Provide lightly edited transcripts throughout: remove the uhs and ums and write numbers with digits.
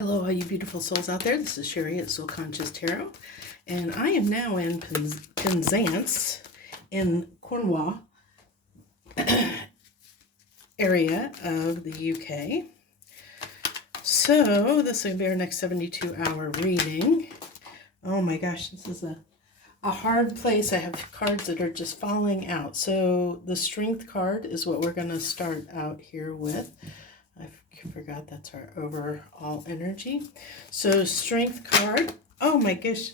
Hello, all you beautiful souls out there. This is Sherry at Soul Conscious Tarot, and I am now in Penzance in Cornwall area of the UK. So this will be our next 72-hour reading. Oh my gosh, this is a hard place. I have cards that are just falling out. So the Strength card is what we're going to start out here with. I forgot that's our overall energy. So Strength card. Oh my gosh.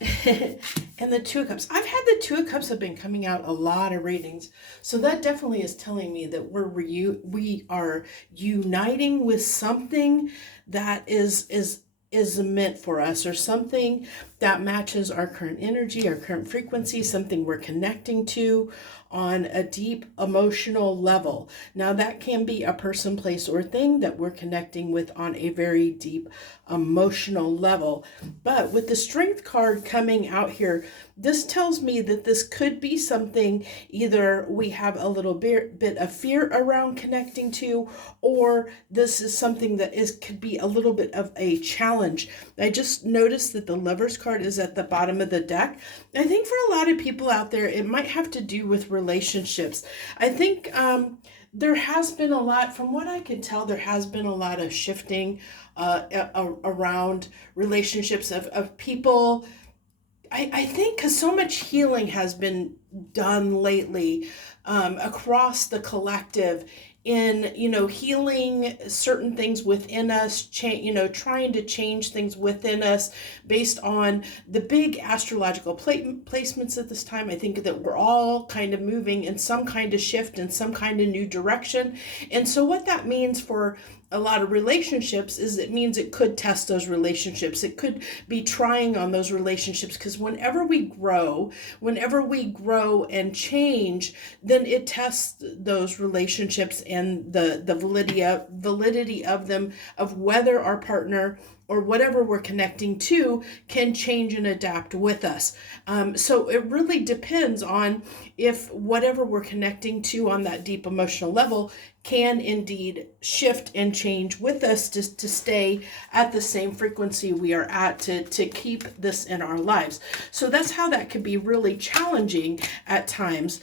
And the Two of Cups. I've had the Two of Cups have been coming out a lot of readings. So that definitely is telling me that we are uniting with something that is meant for us, or something that matches our current energy, our current frequency, something we're connecting to on a deep emotional level. Now that can be a person, place, or thing that we're connecting with on a very deep emotional level. But with the Strength card coming out here, this tells me that this could be something either we have a little bit of fear around connecting to, or this is something that could be a little bit of a challenge. I just noticed that the Lovers card is at the bottom of the deck. I think for a lot of people out there, it might have to do with relationships. I think there has been a lot, from what I can tell, there has been a lot of shifting around relationships of people. I think because so much healing has been done lately across the collective in, healing certain things within us, trying to change things within us based on the big astrological placements at this time. I think that we're all kind of moving in some kind of shift, in some kind of new direction. And so what that means for a lot of relationships is it means it could test those relationships. It could be trying on those relationships, because whenever we grow and change, then it tests those relationships and the validity of them, of whether our partner or whatever we're connecting to can change and adapt with us. So it really depends on if whatever we're connecting to on that deep emotional level can indeed shift and change with us to stay at the same frequency we are at, to keep this in our lives. So that's how that could be really challenging at times.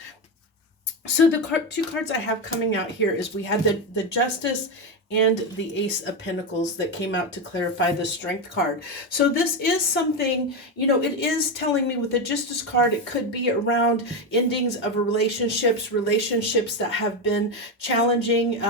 So the two cards I have coming out here is we had the Justice and the Ace of Pentacles that came out to clarify the Strength card. So this is something, it is telling me with the Justice card, it could be around endings of relationships that have been challenging.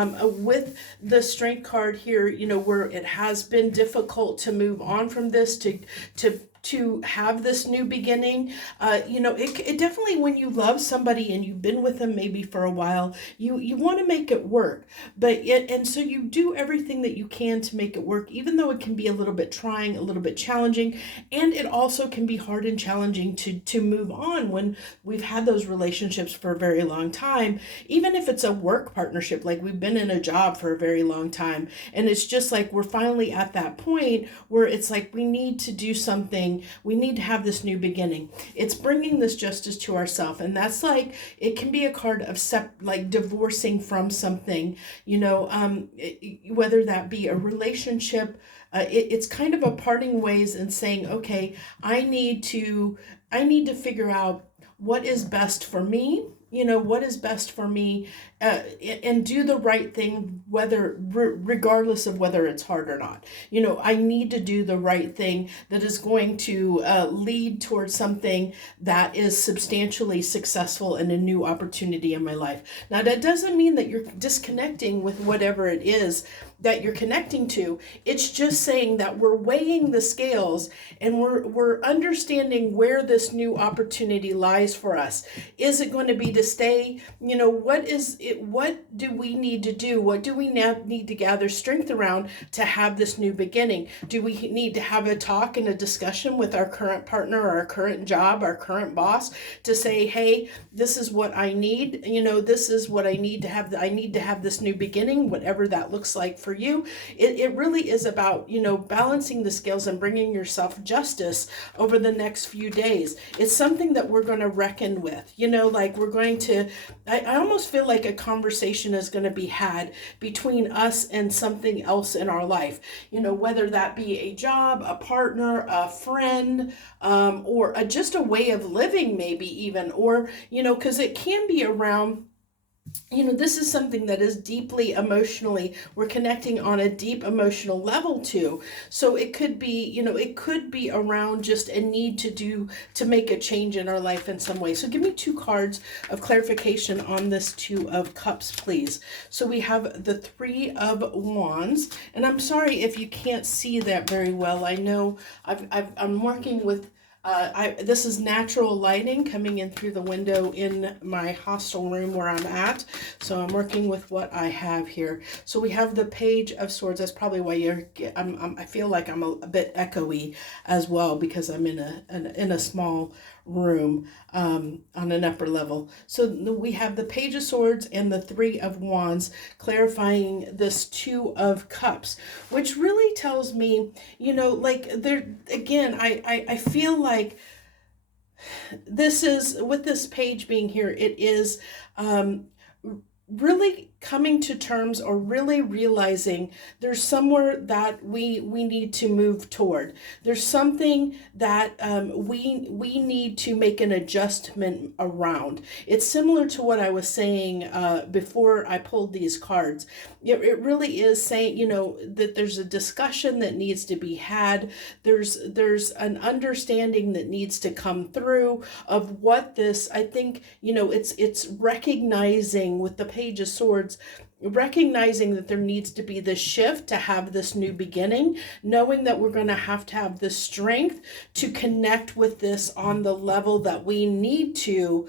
With the Strength card here, where it has been difficult to move on from this, to have this new beginning. It definitely, when you love somebody and you've been with them maybe for a while, you want to make it work, and so you do everything that you can to make it work, even though it can be a little bit trying, a little bit challenging, and it also can be hard and challenging to move on when we've had those relationships for a very long time, even if it's a work partnership, like we've been in a job for a very long time, and it's just like we're finally at that point where it's like we need to do something. We need to have this new beginning. It's bringing this justice to ourselves, and that's like, it can be a card of like divorcing from something, whether that be a relationship. It's kind of a parting ways and saying, okay, I need to figure out what is best for me. What is best for me, and do the right thing, regardless of whether it's hard or not. I need to do the right thing that is going to lead towards something that is substantially successful and a new opportunity in my life. Now, that doesn't mean that you're disconnecting with whatever it is that you're connecting to. It's just saying that we're weighing the scales and we're understanding where this new opportunity lies for us. Is it going to be to stay? What is it? What do we need to do? What do we now need to gather strength around to have this new beginning? Do we need to have a talk and a discussion with our current partner, or our current job, our current boss, to say, hey, this is what I need. This is what I need to have. I need to have this new beginning, whatever that looks like for you. It really is about, balancing the scales and bringing yourself justice over the next few days. It's something that we're going to reckon with, like we're going to, I almost feel like a conversation is going to be had between us and something else in our life, whether that be a job, a partner, a friend, or just a way of living, maybe even, or, because it can be around, this is something that is deeply emotionally, we're connecting on a deep emotional level to. So it could be, it could be around just a need to make a change in our life in some way. So give me 2 cards of clarification on this 2 of Cups, please. So we have the 3 of Wands, and I'm sorry if you can't see that very well. I know I'm working with this is natural lighting coming in through the window in my hostel room where I'm at. So I'm working with what I have here. So we have the Page of Swords. That's probably why I feel like I'm a bit echoey as well, because I'm in a small room on an upper level. So we have the Page of Swords and the 3 of Wands, clarifying this 2 of Cups, which really tells me, like there again, I feel like this is, with this page being here, it is really coming to terms, or really realizing there's somewhere that we need to move toward. There's something that we need to make an adjustment around. It's similar to what I was saying before I pulled these cards. It really is saying, that there's a discussion that needs to be had. There's an understanding that needs to come through of what this, I think, it's recognizing with the Page of Swords, recognizing that there needs to be this shift to have this new beginning, knowing that we're going to have the strength to connect with this on the level that we need to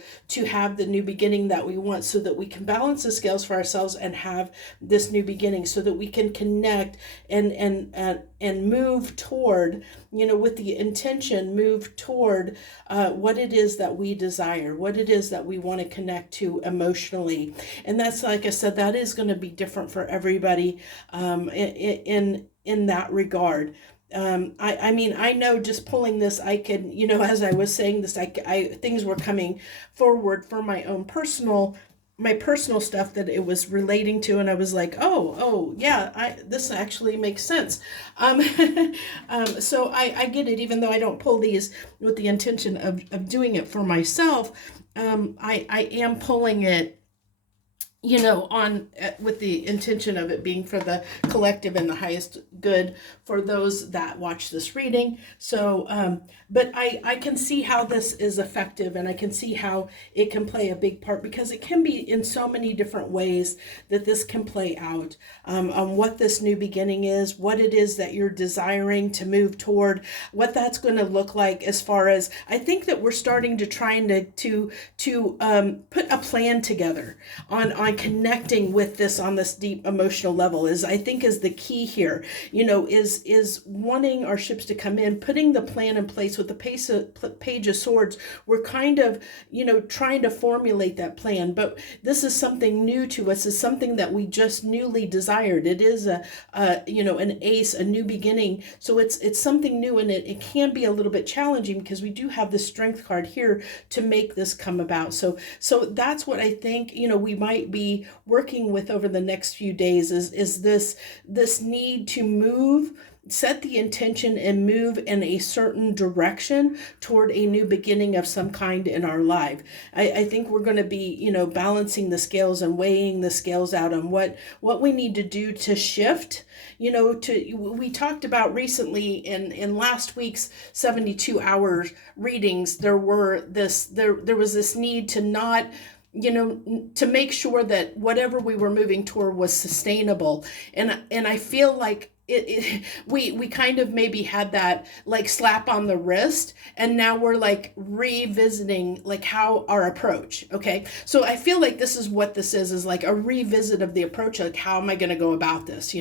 have the new beginning that we want, so that we can balance the scales for ourselves and have this new beginning, so that we can connect and move toward, with the intention, move toward what it is that we desire, what it is that we want to connect to emotionally. And that's, like I said, that is going to be different for everybody in that regard. I mean, I know just pulling this, I could, as I was saying this, things were coming forward for my personal stuff that it was relating to, and I was like, oh yeah, this actually makes sense. So I get it, even though I don't pull these with the intention of doing it for myself. I am pulling it, with the intention of it being for the collective and the highest good for those that watch this reading. So, but I can see how this is effective, and I can see how it can play a big part, because it can be in so many different ways that this can play out, on what this new beginning is, what it is that you're desiring to move toward, what that's going to look like. As far as, I think that we're starting to trying to put a plan together on connecting with this on this deep emotional level, is, I think, is the key here, is wanting our ships to come in, putting the plan in place. With the Page of Swords, we're kind of, trying to formulate that plan, but this is something new to us. It's something that we just newly desired. It is an ace, a new beginning. So it's something new, and it can be a little bit challenging, because we do have the Strength card here to make this come about. So that's what I think, we might be working with over the next few days, is this need to move, set the intention, and move in a certain direction toward a new beginning of some kind in our life. I think we're going to be, balancing the scales and weighing the scales out on what we need to do to shift. We talked about recently in last week's 72 hour readings, there was this need to not, to make sure that whatever we were moving toward was sustainable. And I feel like we kind of maybe had that like slap on the wrist, and now we're like revisiting like how our approach. Okay. So I feel like this is what this is like a revisit of the approach. Like, how am I going to go about this?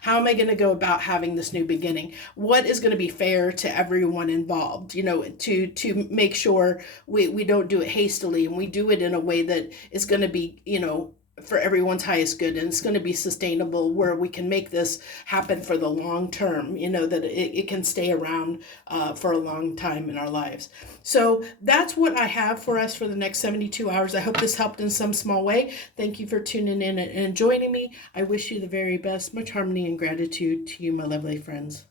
How am I going to go about having this new beginning? What is going to be fair to everyone involved, to make sure we don't do it hastily, and we do it in a way that is going to be, for everyone's highest good, and it's going to be sustainable, where we can make this happen for the long term, that it can stay around for a long time in our lives. So that's what I have for us for the next 72 hours. I hope this helped in some small way. Thank you for tuning in and joining me. I wish you the very best. Much harmony and gratitude to you, my lovely friends.